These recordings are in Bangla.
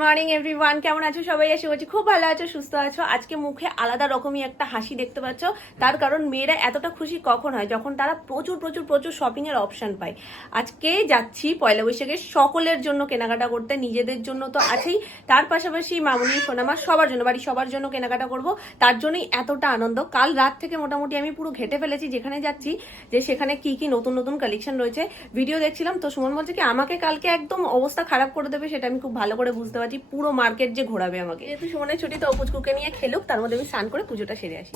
মর্নিং এভরিওয়ান কেমন আছো সবাই? এসে বলছি খুব ভালো আছো, সুস্থ আছো। আজকে মুখে আলাদা রকমই একটা হাসি দেখতে পাচ্ছ। তার কারণ মেয়েরা এতটা খুশি কখন হয়? যখন তারা প্রচুর প্রচুর প্রচুর শপিং এর অপশন পায়। আজকে যাচ্ছি পয়লা বৈশাখে সকলের জন্য কেনাকাটা করতে, নিজেদের জন্য তো আছেই। তার পাশাপাশি মামুনি সোনামা সবার জন্য বাড়ি সবার জন্য কেনাকাটা করব। তার জন্যই এতটা আনন্দ। কাল রাত থেকে মোটামুটি আমি পুরো ঘেটে ফেলেছি যেখানে যাচ্ছি, যে সেখানে কি কি নতুন নতুন কালেকশন রয়েছে। ভিডিও দেখছিলাম, তো সুমন বলছে কি, আমাকে কালকে একদম অবস্থা খারাপ করে দেবে, সেটা আমি খুব ভালো করে বুঝতে পারছি, পুরো মার্কেট যে ঘোরাবে আমাকে। যেহেতু সময় ছুটি, তো অপুচকুকে নিয়ে খেলুক, তার মধ্যে আমি স্নান করে পুজোটা সেরে আসি।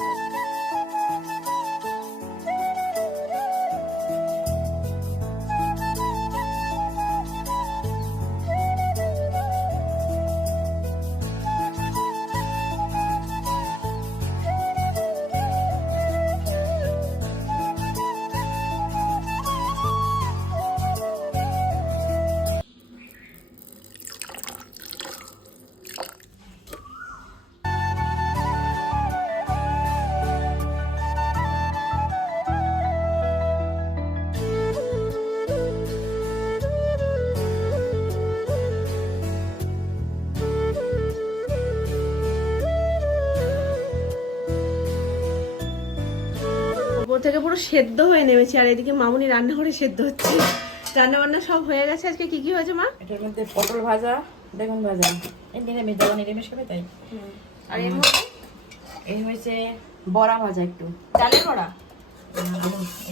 উপর থেকে পুরো সেদ্ধ হয়ে নেমেছি আর এদিকে মামুনি রান্না করে সেদ্ধ হচ্ছে। রান্না বান্না সব হয়ে গেছে আজকে কি কি হয়েছে মা? এটার মধ্যে পটল ভাজা বেগুন ভাজা। নিরামিষ যখন নিরামিষ খাবে তাই। আর এর মধ্যে? এই হয়েছে বড়া ভাজা একটু। ডালের বড়া?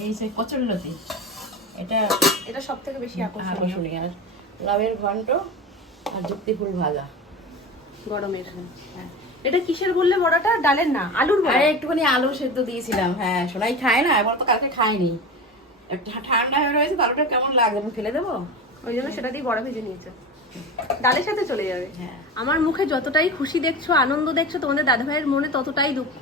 এই হচ্ছে কচুরলতি এটা এটা সব থেকে বেশি আকর্ষণীয়। আকর্ষণীয়। আর লাভের ঘন্ট আর যুক্তি ফুল ভাজা। গরমের হ্যাঁ। এটা কিসের বললে বড়াটা? ডালের না আলুর বড়া। আরে একটুখানি আলু সেদ্ধ দিয়েছিলাম হ্যাঁ সোনাই খায় না এবার তো কালকে খায়নি। একটা ঠান্ডা হয়ে রয়েছে তাহলে কেমন লাগবে? আমি ফেলে দেবো? ওই জন্য সেটা দিয়ে বড়া ভেজে নিয়েছে। ডালের সাথে চলে যাবে। হ্যাঁ। আমার মুখে যতটাই খুশি দেখছ, আনন্দ দেখছ, তোমাদের দাদা ভাইয়ের মনে ততটাই দুঃখ।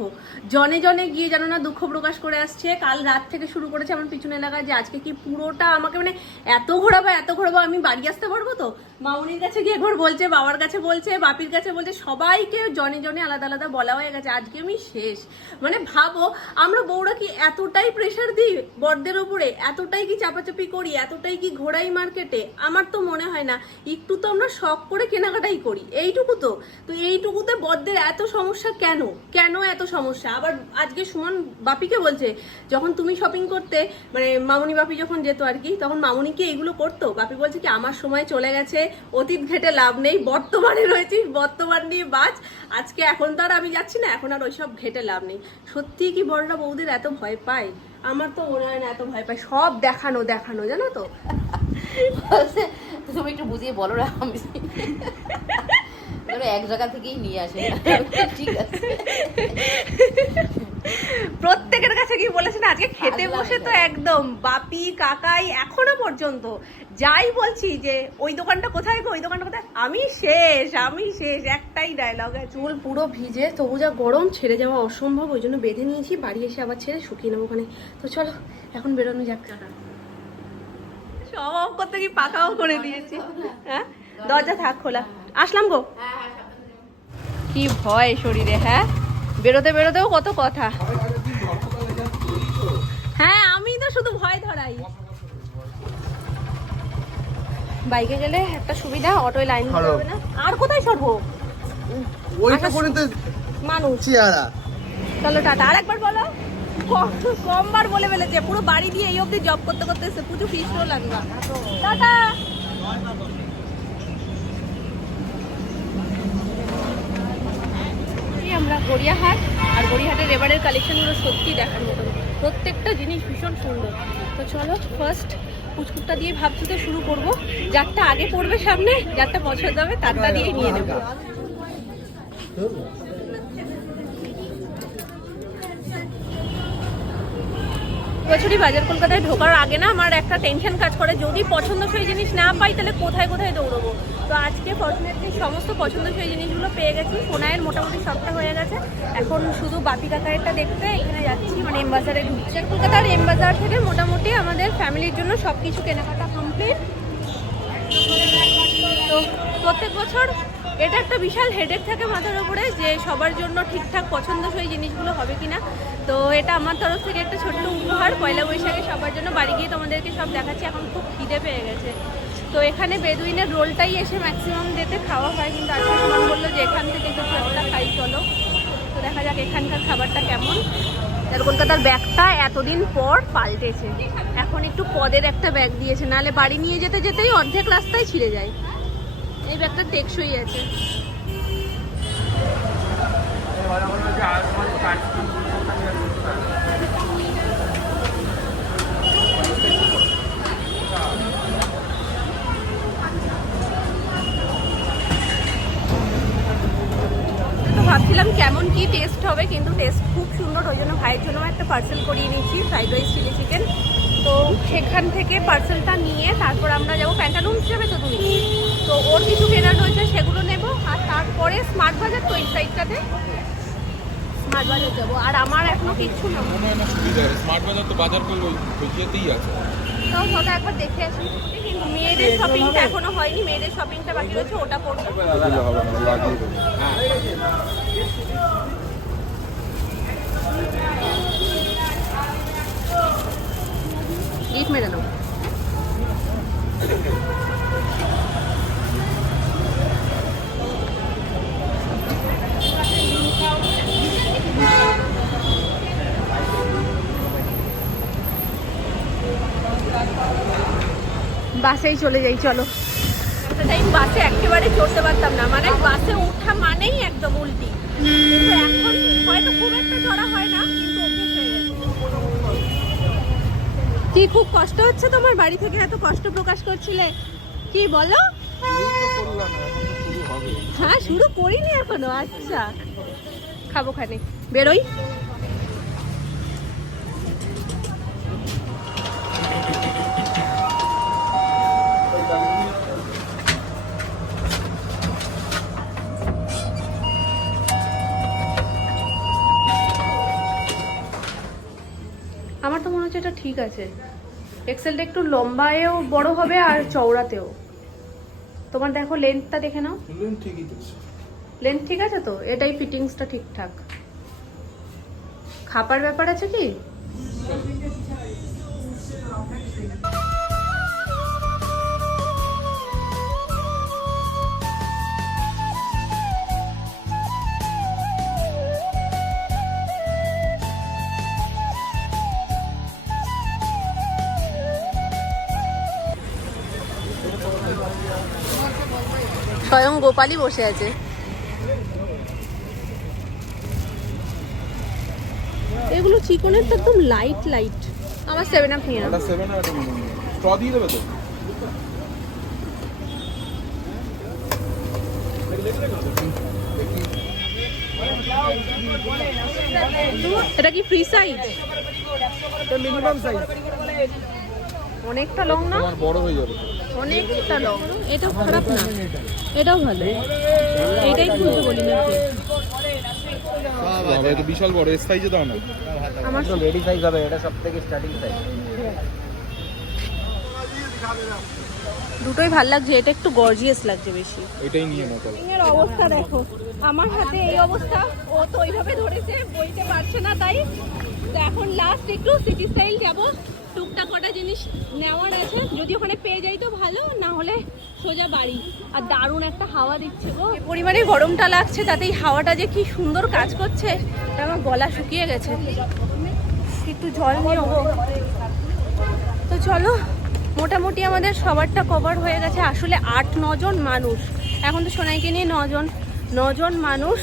জনে জনে গিয়ে জানো না দুঃখ প্রকাশ করে আসছে। কাল রাত থেকে শুরু করেছে আমার পিছনে এলাকায় যে আজকে কি পুরোটা আমাকে মানে এত ঘোরাবো এত ঘোরাবো, আমি বাড়ি আসতে পারব তো? মামনির কাছে গিয়ে ঘর বলছে, বাবার কাছে বলছে, বাপির কাছে বলছে, সবাইকে জনে জনে আলাদা আলাদা বলা হয়ে গেছে, আজকে আমি শেষ। মানে ভাবো, আমরা বউরা কি এতটাই প্রেশার দিই বরদের উপরে? এতটাই কি চাপাচাপি করি? এতটাই কি ঘোড়াই মার্কেটে? আমার তো মনে হয় না, একটু তো আমরা শখ করে কেনাকাটাই করি। এইটুকু তো। তো এইটুকুতে বরদের এত সমস্যা কেন? কেন এত সমস্যা? আবার আজকে সুমন বাপিকে বলছে, যখন তুমি শপিং করতে মানে মামুনি বাপি যখন যেত আর কি, তখন মামুনি কি এগুলো করতো? বাপি বলছে কি, আমার সময় চলে গেছে, অতীত ঘেটে লাভ নেই, বর্তমানে রয়েছি, বর্তমান নিয়ে বাজ। আজকে এখন তো আর আমি যাচ্ছি না, এখন আর ওইসব ঘেটে লাভ নেই। সত্যি কি বড়রা বউদের এত ভয় পায়? আমার তো মনে হয় না এত ভয় পায়। সব দেখানো দেখানো, জানো তো? তুমি একটু বুঝিয়ে বলো না, আমি ধরো এক জায়গা থেকেই নিয়ে আসে। ঠিক আছে। প্রত্যেকের কাছে কি বলেছেন আজকে খেতে বসে তো একদম। বাপি কাকাই এখনও পর্যন্ত যাই বলছি যে ওই দোকানটা কোথায় গো? ওই দোকানটা কোথায়? আমি শেষ আমি শেষ। একটাই ডায়লগ চুল পুরো ভিজে তবু যা গরম ছেড়ে যাওয়া অসম্ভব। ওই জন্য বেঁধে নিয়েছি বাড়ি এসে আবার ছেড়ে শুকিয়ে নেব ওখানে। তো চলো এখন বেরোনো যাক। সব করতে কি পাকাও করে দিয়েছি? হ্যাঁ? দরজা থাক খোলা। আসলাম গো। কি ভয় শরীরে হ্যাঁ? বেরোতে বেরোতেও কত কথা। হ্যাঁ আমি তো শুধু ভয় ধরাই। বাইকে গেলে একটা সুবিধা অটোয় লাইন দিতে। হবে না। আর কোথায় সরবো? ওইটা করে তো মানুষ চেহারা। চলো টাটা। আরেকবার বলো। কমবার বলে ফেলেছে। পুরো বাড়ি দিয়ে এই অবধি জব করতে করতে এসে পুজো ফিস্টও লাগবে টাটা এই আমরা গড়িয়াহাট আর গড়িয়াহাটের এবারের কালেকশনগুলো সত্যি দেখার মতো। প্রত্যেকটা জিনিস ভীষণ সুন্দর। তো চলো ফার্স্ট পুচকুটটা দিয়ে ভাবতে শুরু করব। যারটা আগে পড়বে সামনে যারটা পছন্দ হবে তারটা দিয়ে নিয়ে নেব। বছরই বাজার কলকাতায় ঢোকার আগে না আমার একটা টেনশন কাজ করে, যদি পছন্দসই জিনিস না পাই তাহলে কোথায় কোথায় দৌড়বো? তো আজকে ফর্চুনেটলি সমস্ত পছন্দসই জিনিসগুলো পেয়ে গেছি। সোনায়ের মোটামুটি সবটা হয়ে গেছে। এখন শুধু বাপি কাকারেরটা দেখতে, এখানে যাচ্ছি মানে এমবাজারে ঢুকছে। কলকাতার এমবাজার থেকে মোটামুটি আমাদের ফ্যামিলির জন্য সব কিছু কেনাকাটা কমপ্লিট তো প্রত্যেক বছর এটা একটা বিশাল হেডেক থাকে মাথার উপরে যে সবার জন্য ঠিকঠাক পছন্দসই জিনিসগুলো হবে কিনা। তো এটা আমার তরফ থেকে একটা ছোট্ট উপহার। পয়লা বৈশাখে সবার জন্য বাড়ি গিয়ে তোমাদেরকে সব দেখাচ্ছি, এখন খুব খিদে পেয়ে গেছে। তো এখানে বেদুইনের রোলটাই এসে ম্যাক্সিমাম ডেতে খাওয়া হয়, কিন্তু আজকে সুমন বলল যে এখান থেকে কিছু খাবারটা খাই, চলো। তো দেখা যাক এখানকার খাবারটা কেমন। আর কলকাতার ব্যাগটা এতদিন পর পাল্টেছে। এখন একটু পদের একটা ব্যাগ দিয়েছে, নাহলে বাড়ি নিয়ে যেতে যেতেই অর্ধেক রাস্তায় ছিঁড়ে যায়। এই ব্যাগটা টেকসই আছে। ভাবছিলাম কেমন কি টেস্ট হবে, কিন্তু টেস্ট খুব সুন্দর, ওই জন্য ভাইয়ের জন্য একটা পার্সেল করিয়ে নিয়েছি ফ্রাইড রাইস চিলি চিকেন তো সেখান থেকে পার্সেলটা নিয়ে তারপর আমরা যাব প্যান্টালুন যাবে তো তুমি তো ওর কিছু কেনার রয়েছে সেগুলো নেব। আর তারপরে স্মার্ট বাজার তো এই সাইডটাতে স্মার্ট বাজার যাব। আর আমার এখনও কিচ্ছু না। না সুবিধা হবে স্মার্ট বাজার তো বাজার করলে ওই ওই আছে। তো একবার দেখে আসি। কিন্তু মেয়েদের শপিংটা এখনও হয়নি। মেয়েদের শপিংটা বাকি রয়েছে ওটা করব বাসেই চলে যাই চলো। একটা টাইম বাসে একেবারে চড়তে পারতাম না। মানে বাসে ওঠা মানেই একদম উল্টি। কিন্তু এখন হয়তো খুব একটা চড়া হয় না কিন্তু অভ্যেস হয়ে গেছে। কি খুব কষ্ট হচ্ছে তোমার বাড়ি থেকে এত কষ্ট প্রকাশ করছিলে? কি বলো? হ্যাঁ শুরু করিনি এখনও আচ্ছা। খাব খানে। বেরোই? ঠিক আছে। এক্সেলটা একটু লম্বায়ও বড় হবে আর চওড়াতেও। তোমার দেখো লেন্থটা দেখে নাও। লেন্থ ঠিক আছে তো? এটাই ফিটিংসটা ঠিকঠাক। খাপার ব্যাপার আছে কি? গোপালই বসে আছে। এগুলো চিকনের তো একদম লাইট লাইট আমার সেভেন আপ নিয়ে নাও। সেভেন আর স্ট্র দিয়ে দেবে তো? এটা কি ফ্রি সাইজ মিনিমাম সাইজ অনেকটা লং না? বড় হয়ে যাবে। অনেকটা লং এটাও খারাপ না। এটাও ভালো। এটাই খুঁজে বলি না তো বিশাল বড় এস সাইজে দাও না। আমার লেডি সাইজ হবে এটা সব থেকে স্টার্টিং সাইজ দুটোই ভালো লাগছে এটা একটু গর্জিয়াস লাগছে বেশি। এটাই নিয়ে নাও তাহলে। এর অবস্থা দেখো আমার হাতে এই অবস্থা ও তো ওইভাবে ধরেছে বইতে পারছে না তাই। তো এখন লাস্ট একটু সিটি স্টাইল যাব। টুকটাক কটা জিনিস নেওয়ার আছে। যদি ওখানে পেয়ে যাই তো ভালো, না হলে সোজা বাড়ি। আর দারুণ একটা হাওয়া দিচ্ছে গো। পরিমাণে গরমটা লাগছে, তাতে এই হাওয়াটা যে কি সুন্দর কাজ করছে আমার গলা শুকিয়ে গেছে। একটু জল গো তো চলো, মোটামুটি আমাদের সবারটা কভার হয়ে গেছে। আসলে আট, নজন মানুষ। এখন তো সোনাইকে নিয়ে নজন নজন মানুষ।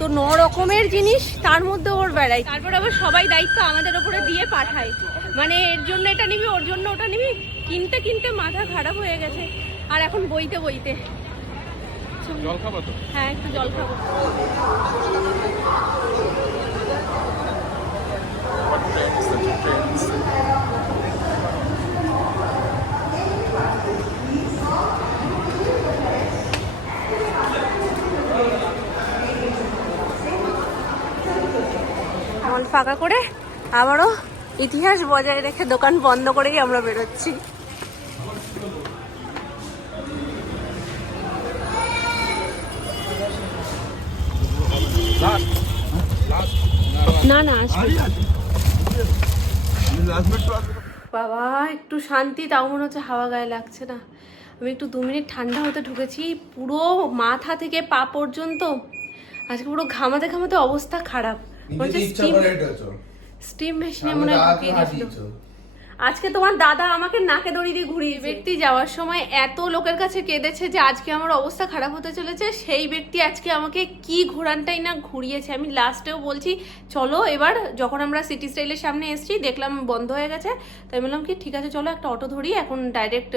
তো ন রকমের জিনিস তার মধ্যে ওর বেড়াই তারপর আবার সবাই দায়িত্ব আমাদের ওপরে দিয়ে পাঠায়। মানে এর জন্য এটা নিবি ওর জন্য ওটা নিবি কিনতে কিনতে মাথা খারাপ হয়ে গেছে। আর এখন বইতে বইতে। জল খাবা তো? হ্যাঁ একটু জল খাব। ফাঁকা করে আবারও ইতিহাস বজায় রেখে দোকান বন্ধ করেই আমরা বেরোচ্ছি। না না। বাবা একটু শান্তি তাও মনে হচ্ছে হাওয়া গায়ে লাগছে না। আমি একটু দু মিনিট ঠান্ডা হতে ঢুকেছি পুরো মাথা থেকে পা পর্যন্ত আজকে পুরো ঘামাতে ঘামাতে অবস্থা খারাপ। ইচ্ছা স্টিম করে হেঁটেছো স্টিম মেশিনে মনে হয় ঢুকিয়ে দিয়েছিল। আজকে তোমার দাদা আমাকে নাকে দড়ি দিয়ে ঘুরিয়ে ব্যক্তি যাওয়ার সময় এত লোকের কাছে কেঁদেছে যে আজকে আমার অবস্থা খারাপ হতে চলেছে। সেই ব্যক্তি আজকে আমাকে কি ঘোরানটাই না ঘুরিয়েছে। আমি লাস্টেও বলছি চলো এবার যখন আমরা সিটি স্টাইলের সামনে এসেছি দেখলাম বন্ধ হয়ে গেছে। তাই বললাম কি ঠিক আছে চলো একটা অটো ধরি এখন ডাইরেক্ট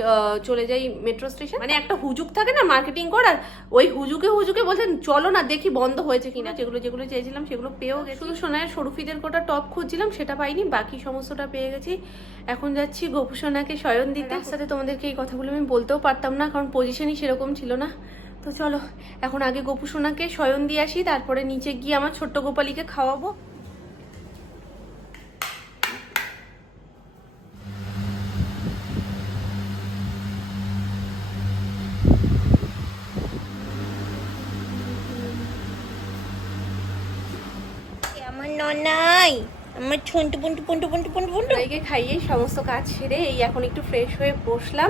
চলে যাই মেট্রো স্টেশন মানে একটা হুজুক থাকে না মার্কেটিং করার ওই হুজুকে হুজুকে বলছেন চলো না দেখি বন্ধ হয়েছে কিনা। যেগুলো যেগুলো চেয়েছিলাম সেগুলো পেয়েও গেছি। শুধু সোনার সরুফিদের কোটা টপ খুঁজছিলাম সেটা পাইনি বাকি সমস্তটা পেয়ে গেছি। এখন যাচ্ছি গোপুসোনাকে শয়ন দিতে। সাথে তোমাদেরকে এই কথাগুলো আমি বলতেও পারতাম না কারণ পজিশনই সেরকম ছিল না। তো চলো এখন আগে গোপুসোনাকে শয়ন দিয়ে আসি তারপরে নিচে গিয়ে আমার ছোট্ট গোপালীকে খাওয়াবো আমার ননাই আমার ছন্টু পন্টু পুনটু পন্টু পন্টু পন্টু সবাইকে খাইয়ে সমস্ত কাজ সেরে এই এখন একটু ফ্রেশ হয়ে বসলাম।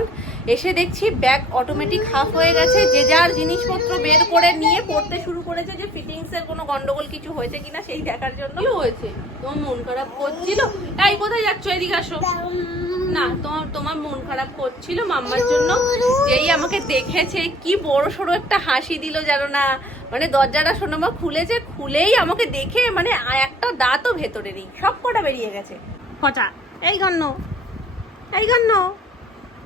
এসে দেখছি ব্যাগ অটোমেটিক হাফ হয়ে গেছে। যে যার জিনিসপত্র বের করে নিয়ে পড়তে শুরু করেছে যে ফিটিংস এর কোনো গন্ডগোল কিছু হয়েছে কিনা সেই দেখার জন্য। হয়েছে? তোমার মন খারাপ করছিল। তাই কোথায় যাচ্ছ? এদিকে আসো। না তোমার তোমার মন খারাপ করছিল মাম্মার জন্য। যেই আমাকে দেখেছে কি বড় সড়ো একটা হাসি দিল জানো না। মানে দরজাটা সোনামা খুলেছে খুলেই আমাকে দেখে মানে একটা দাঁতও ভেতরে নেই সব কটা বেরিয়ে গেছে। পচা এই গণ্য এই গণ্য।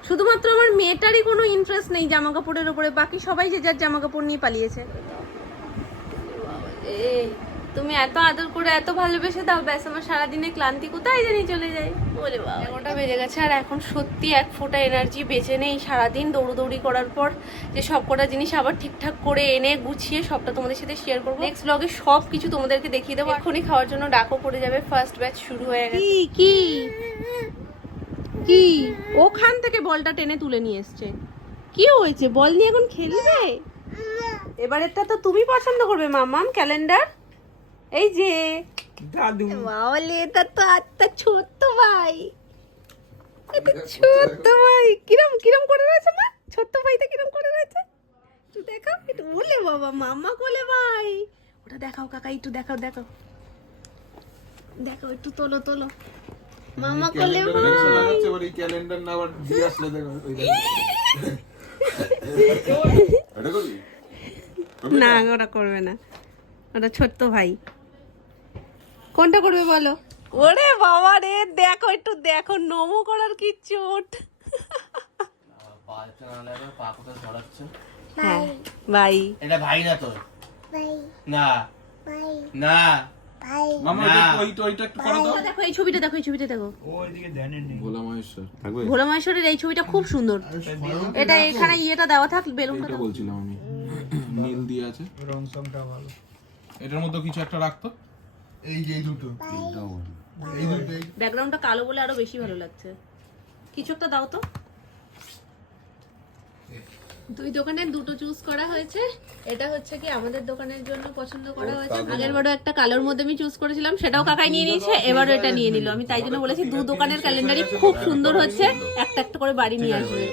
শুধুমাত্র আমার মেয়েটারই কোনো ইন্টারেস্ট নেই জামা কাপড়ের উপরে বাকি সবাই যে যার জামা কাপড় নিয়ে পালিয়েছে। এ তুমি এত আদর করে এত ভালোবেসে দাও ব্যাস আমার সারাদিনে ক্লান্তি কোথায় জানি চলে যায়। এগারোটা বেজে গেছে আর এখন সত্যি এক ফোঁটা এনার্জি বেঁচে নেই সারাদিন দৌড়দৌড়ি করার পর যে সব কটা জিনিস আবার ঠিকঠাক করে এনে গুছিয়ে সবটা তোমাদের সাথে শেয়ার করব। নেক্সট ব্লগে সব কিছু তোমাদেরকে দেখিয়ে দেবো। এখনই খাওয়ার জন্য ডাকও পড়ে যাবে। ফার্স্ট ব্যাচ শুরু হয়ে গেছে। কি কি? ওখান থেকে বলটা টেনে তুলে নিয়ে এসছে। কি হয়েছে? বল নিয়ে এখন খেলবে? এবারেরটা তো তুমি পছন্দ করবে মামাম ক্যালেন্ডার? এই যে দাদু বাবলে এটা তো আত্মা ছোট্ট ভাই এটা ছোট্ট ভাই কিরম কিরম করে রয়েছে মা ছোট্ট ভাইটা কিরম করে রয়েছে একটু দেখাও একটু বলে বাবা মামা কোলে ভাই ওটা দেখাও কাকা একটু দেখাও দেখাও দেখাও একটু তোলো তোলো মামা কোলে ভাই ক্যালেন্ডার না? আবার দিয়ে আসলে দেখো না ওটা করবে না। ওটা ছোট্ট ভাই। কোনটা করবে বলো? ওরে বাবা রে দেখো একটু দেখো নমো করার কি চোট? হ্যাঁ। ভাই এটা ভাই না তো না। না। মামা না। ওই তো ওইটা একটু করো দাও। দেখো এই ছবিটা দেখো এই ছবিটা দেখো। ভোলা মহেশ্বরের এই ছবিটা খুব সুন্দর। এটা এখানে ইয়েটা দেওয়া থাক বেলুনটা বলছিলাম আমি। নীল দিয়ে আছে। এটার মধ্যে কিছু একটা রাখতো? এই যে দুটো। এই দুটো ব্যাকগ্রাউন্ডটা কালো বলে আরও বেশি ভালো লাগছে। কিছু একটা দাও তো। দুই দোকানে দুটো চুজ করা হয়েছে। এটা হচ্ছে কি আমাদের দোকানের জন্য পছন্দ করা হয়েছে। আগের বারও একটা কালোর মধ্যে আমি চুজ করেছিলাম। সেটাও কাকাই নিয়ে নিয়েছে। এবারও এটা নিয়ে নিল। আমি তাই জন্য বলেছি দু দোকানের ক্যালেন্ডারই খুব সুন্দর হচ্ছে। একটা একটা করে বাড়ি নিয়ে আসবে।